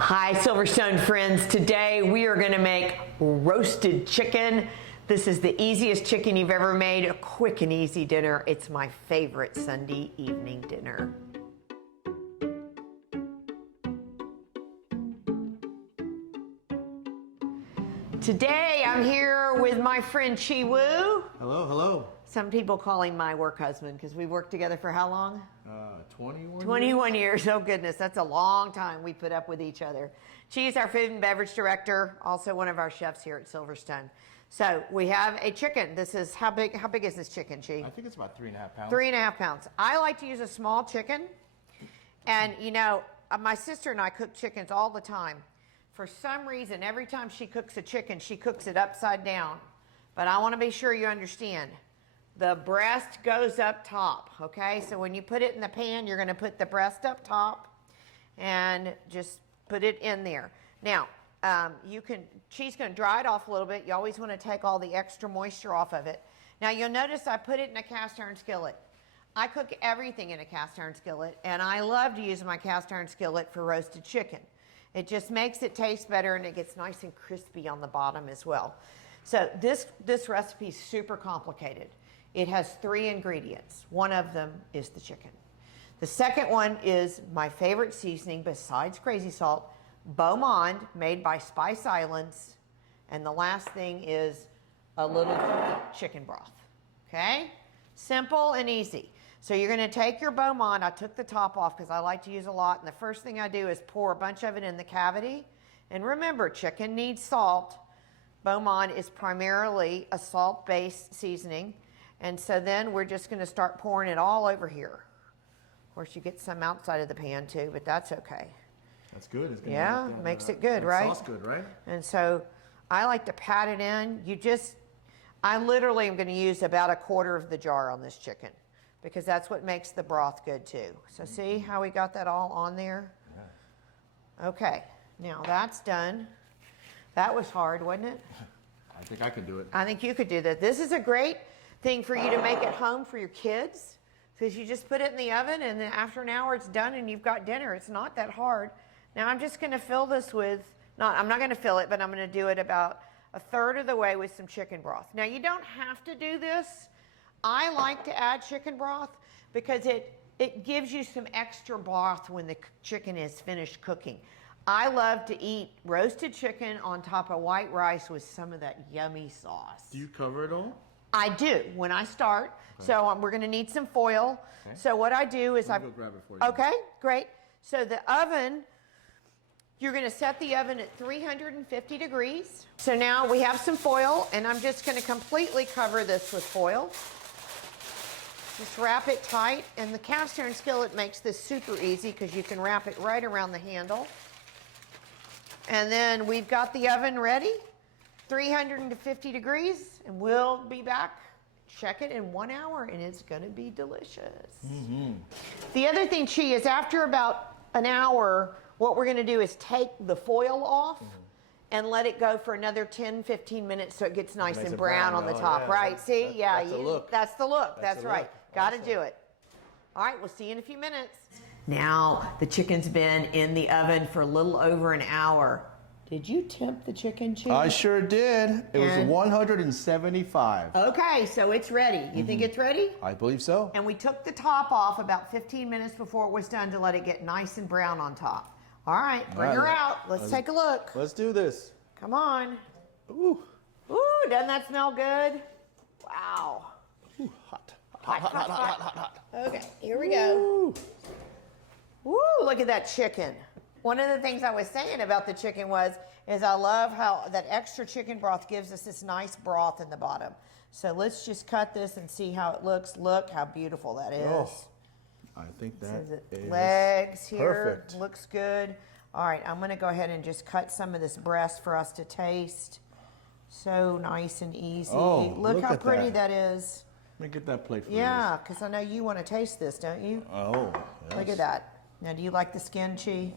Hi Silverstone friends, today we are going to make roasted chicken. This is the easiest chicken you've ever made, a quick and easy dinner. It's my favorite Sunday evening dinner. Today I'm here with my friend Chi Woo. Hello, hello. Some people call him my work husband because we've worked together for how long? 21 years. Oh goodness, that's a long time we put up with each other. She's our food and beverage director, also one of our chefs here at Silverstone. So we have a chicken. This is, how big is this chicken, Chi? I think it's about 3.5 pounds. 3.5 pounds. I like to use a small chicken. And you know, my sister and I cook chickens all the time. For some reason, every time she cooks a chicken, she cooks it upside down. But I want to be sure you understand. The breast goes up top, okay? So when you put it in the pan, you're going to put the breast up top and just put it in there. Now, she's going to dry it off a little bit. You always want to take all the extra moisture off of it. Now, you'll notice I put it in a cast iron skillet. I cook everything in a cast iron skillet, and I love to use my cast iron skillet for roasted chicken. It just makes it taste better, and it gets nice and crispy on the bottom as well. So this recipe is super complicated. It has 3 ingredients. One of them is the chicken. The second one is my favorite seasoning besides crazy salt, Beaumont, made by Spice Islands. And the last thing is a little chicken broth. Okay? Simple and easy. So you're going to take your Beaumont. I took the top off because I like to use a lot. And the first thing I do is pour a bunch of it in the cavity. And remember, chicken needs salt. Beaumont is primarily a salt-based seasoning. And so then we're just going to start pouring it all over here. Of course, you get some outside of the pan too, but that's okay. That's good. It's gonna makes it good, right? Sauce good, right? And so I like to pat it in. I literally am going to use about 1/4 of the jar on this chicken because that's what makes the broth good too. So see how we got that all on there? Yeah. Okay, now that's done. That was hard, wasn't it? I think I could do it. I think you could do that. This is a great thing for you to make at home for your kids because you just put it in the oven and then after an hour it's done and you've got dinner. It's not that hard. Now I'm just going to fill this with, I'm not going to fill it, but I'm going to do it about 1/3 of the way with some chicken broth. Now you don't have to do this. I like to add chicken broth because it gives you some extra broth when the chicken is finished cooking. I love to eat roasted chicken on top of white rice with some of that yummy sauce. Do you cover it all? I do when I start. Okay. So we're going to need some foil. Okay. So what I do is I'll go grab it for you. Okay, great. So the oven, you're going to set the oven at 350 degrees. So now we have some foil, and I'm just going to completely cover this with foil. Just wrap it tight, and the cast iron skillet makes this super easy because you can wrap it right around the handle. And then we've got the oven ready. 350 degrees, and we'll be back. Check it in 1 hour, and it's going to be delicious. Mm-hmm. The other thing, Chi, is after about an hour, what we're going to do is take the foil off and let it go for another 10-15 minutes so it gets nice and brown on the top. Yeah, right? See? That's the look. That's the look. That's right. Got to do it. All right, we'll see you in a few minutes. Now, the chicken's been in the oven for a little over an hour. Did you temp the chicken, Chi? I sure did. It was 175. Okay, so it's ready. You think it's ready? I believe so. And we took the top off about 15 minutes before it was done to let it get nice and brown on top. All right, bring her out. Let's take a look. Let's do this. Come on. Ooh. Ooh, doesn't that smell good? Wow. Ooh, hot. Hot. Okay, here we go. Ooh, look at that chicken. One of the things I was saying about the chicken is I love how that extra chicken broth gives us this nice broth in the bottom. So let's just cut this and see how it looks. Look how beautiful that is. Oh, I think that is legs here. Perfect. Looks good. All right, I'm going to go ahead and just cut some of this breast for us to taste. So nice and easy. Oh, look how pretty that is. Let me get that plate for you. Yeah, because I know you want to taste this, don't you? Oh, yes. Look at that. Now, do you like the skin, Chi?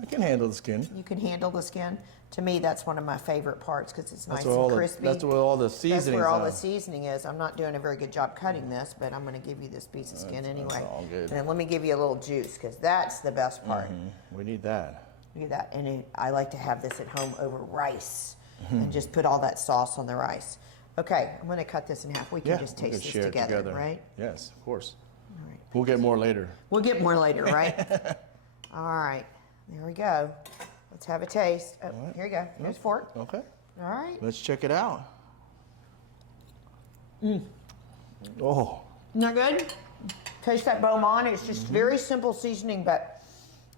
I can handle the skin. You can handle the skin? To me, that's one of my favorite parts because it's nice and crispy. That's where all the seasoning is. That's where all the seasoning is. I'm not doing a very good job cutting this, but I'm going to give you this piece of skin anyway. That's all good. And then let me give you a little juice because that's the best part. We need that. Look at that. And I like to have this at home over rice and just put all that sauce on the rice. Okay, I'm going to cut this in half. We can just taste this together, right? Yes, of course. All right. We'll get more later. We'll get more later, right? All right, there we go. Let's have a taste. Oh, here you go. Here's a fork. Okay. All right. Let's check it out. Oh. Not good? Taste that beaumont. It's just very simple seasoning, but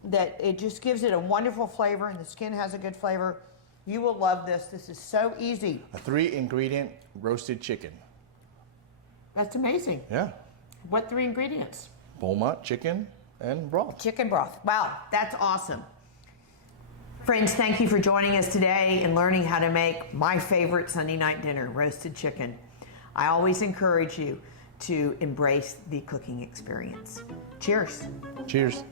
that it just gives it a wonderful flavor, and the skin has a good flavor. You will love this. This is so easy. A 3-ingredient roasted chicken. That's amazing. Yeah. What 3 ingredients? Beaumont chicken and broth. Chicken broth. Wow, that's awesome. Friends, thank you for joining us today and learning how to make my favorite Sunday night dinner, roasted chicken. I always encourage you to embrace the cooking experience. Cheers. Cheers.